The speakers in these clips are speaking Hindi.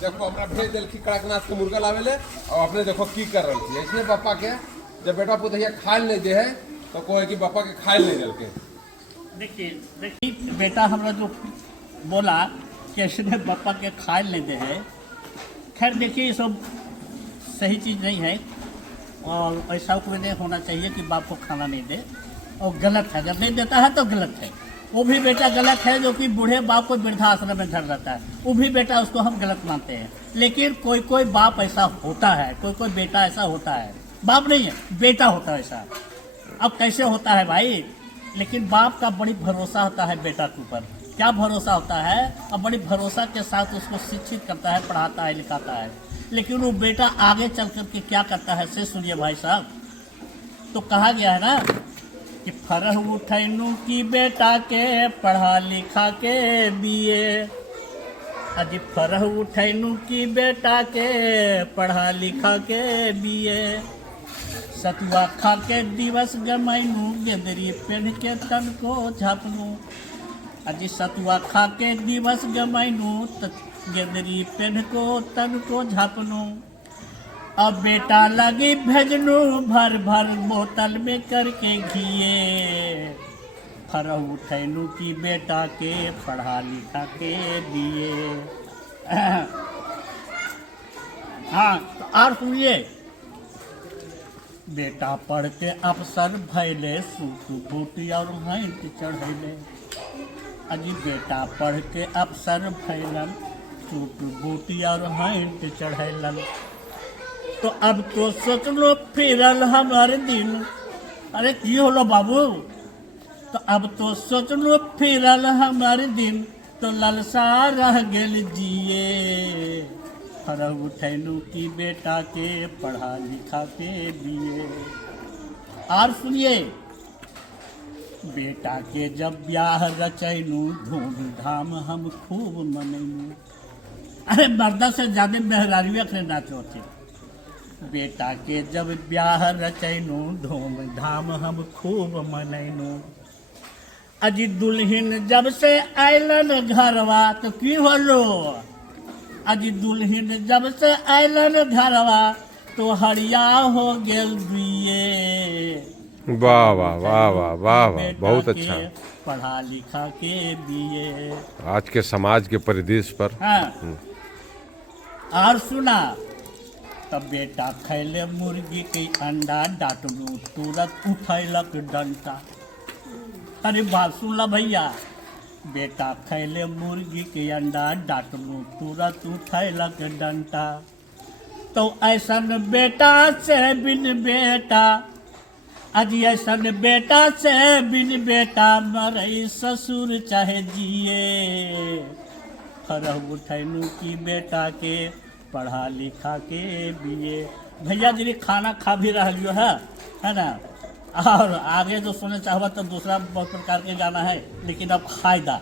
देखो अपना भेज दिल कड़कनाथ के मुर्गा लावे और अपने देखो की कर रही थी इसने पापा के जब बेटा पुतैया खाए नहीं दे है तो कोई कि पापा के खाए नहीं दिल के। देखिए बेटा हमरा जो बोला कि इसने पापा के खाए नहीं दे है, खैर देखिए ये सब सही चीज़ नहीं है और ऐसा कोई नहीं होना चाहिए कि बाप को खाना नहीं दे, और गलत है, अगर नहीं देता है तो गलत है। वो भी बेटा गलत है जो कि बूढ़े बाप को वृद्धाश्रम में धर रहता है, वो भी बेटा उसको हम गलत मानते हैं। लेकिन कोई कोई बाप ऐसा होता है, कोई कोई बेटा ऐसा होता है, बाप नहीं है बेटा होता है ऐसा। अब कैसे होता है भाई, लेकिन बाप का बड़ी भरोसा होता है बेटा के ऊपर, क्या भरोसा होता है, और बड़ी भरोसा के साथ उसको शिक्षित करता है, पढ़ाता है, लिखाता है। लेकिन वो बेटा आगे चल करके क्या करता है से सुनिए भाई साहब। तो कहा गया है ना कि फरह उठैनू की बेटा के पढ़ा लिखा के बीए, अजी फरह उठैनू की बेटा के पढ़ा लिखा के बीए, सतुआ खा के दिवस गमैनू गेदरी पेन के तन को झापनू, अजी सतुआ खा के दिवस गमैनू गेदरी पेन को तन को झापनू, अब बेटा लगी भेजनू भर भर बोतल में करके घिए, फरह उठैनू की बेटा के पढ़ा लिखा के दिए। हाँ तो और सुनिए, बेटा पढ़ के अफसर भैले सूट बूटी और हैंट चढ़ैले, अजी बेटा पढ़ के अफसर भैलन सूट बूटी और हैंट चढ़ैलन, तो अब तो सोचलो फिरल हमारे दिन, अरे की होलो बाबू, तो अब तो सोचलो फिरल हमारे दिन, तो ललसा रह गेल जिए, फरह उठैनू की बेटा के पढ़ा लिखा के दिए। और सुनिए, बेटा के जब ब्याह रचैनू धूमधाम हम खूब मनैनू, अरे मर्दा से ज्यादा मेहरारू अखरे नाच होते, बेटा के जब ब्याह रचैनू धूमधाम हम खूब मनैनू, अजी दुल्हन जब से आयलन घरवा, तो की होलो, अजी दुल्हन जब से आयलन घरवा, तो हरिया हो गेल दुइये, वाह वाह वाह वाह वाह वाह, बहुत अच्छा। पढ़ा लिखा के दिए आज के समाज के परिदृश्य पर। हाँ। और सुना, तब बेटा खैले मुर्गी के अंडा, डांटलू तुरंत उठैलक डंटा, अरे बात सुन ला भैया, बेटा खैले मुर्गी के अंडा, डांटलू तुरंत उठैलक डंटा, तो ऐसन बेटा से बिन बेटा, अजी ऐसन बेटा से बिन बेटा, मरई ससुर चाहे जिए, फरह उठैनू की बेटा के पढ़ा लिखा के बीए। भैया जी खाना खा भी रहा है ना, और आगे जो सुनना चाहबा तो दूसरा बहुत प्रकार के गाना है, लेकिन अब फायदा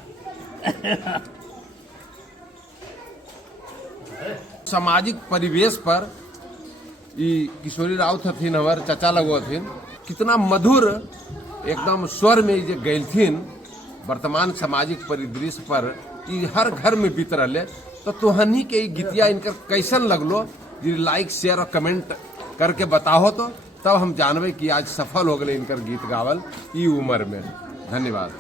सामाजिक परिवेश पर किशोरी राउत हथिन, हमारे चाचा लगो हथिन, कितना मधुर एकदम स्वर में जे गैलथिन वर्तमान सामाजिक परिदृश्य पर हर घर में बीत रहे। तो तुहनी के गीतिया इनकर कैसन लगलो, लाइक शेयर और कमेंट करके बताओ, तो तब हम जानबे कि आज सफल हो गए इनकर गीत गावल ई उम्र में। धन्यवाद।